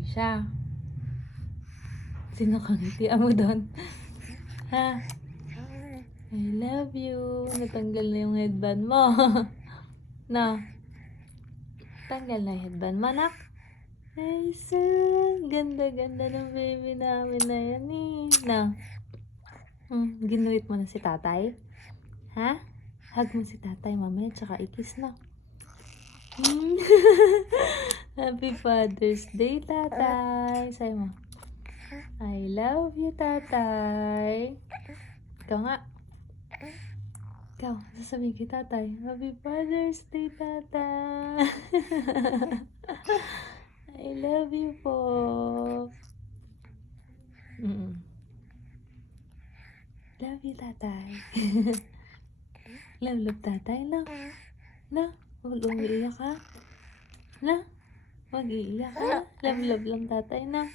Napangiti siya. Sino kang ngitian mo doon? Ha? I love you. Natanggal na yung headband mo. No? Tanggal na yung headband mo, anak? Ay, sir. Ganda-ganda ng baby namin na yan eh. No? Ginuhit mo na si tatay? Ha? Hug mo si tatay mamaya, tsaka ikis na. Happy Father's Day, tatay. Sabi mo, I love you, tatay. Ikaw nga. Ikaw, sasabihin kay tatay, Happy Father's Day, tatay. I love you po. Love you, tatay. Love tatay, no? No? Huwag umiiyak ka? No? Huwag iiyak ka? Love lang tatay, no?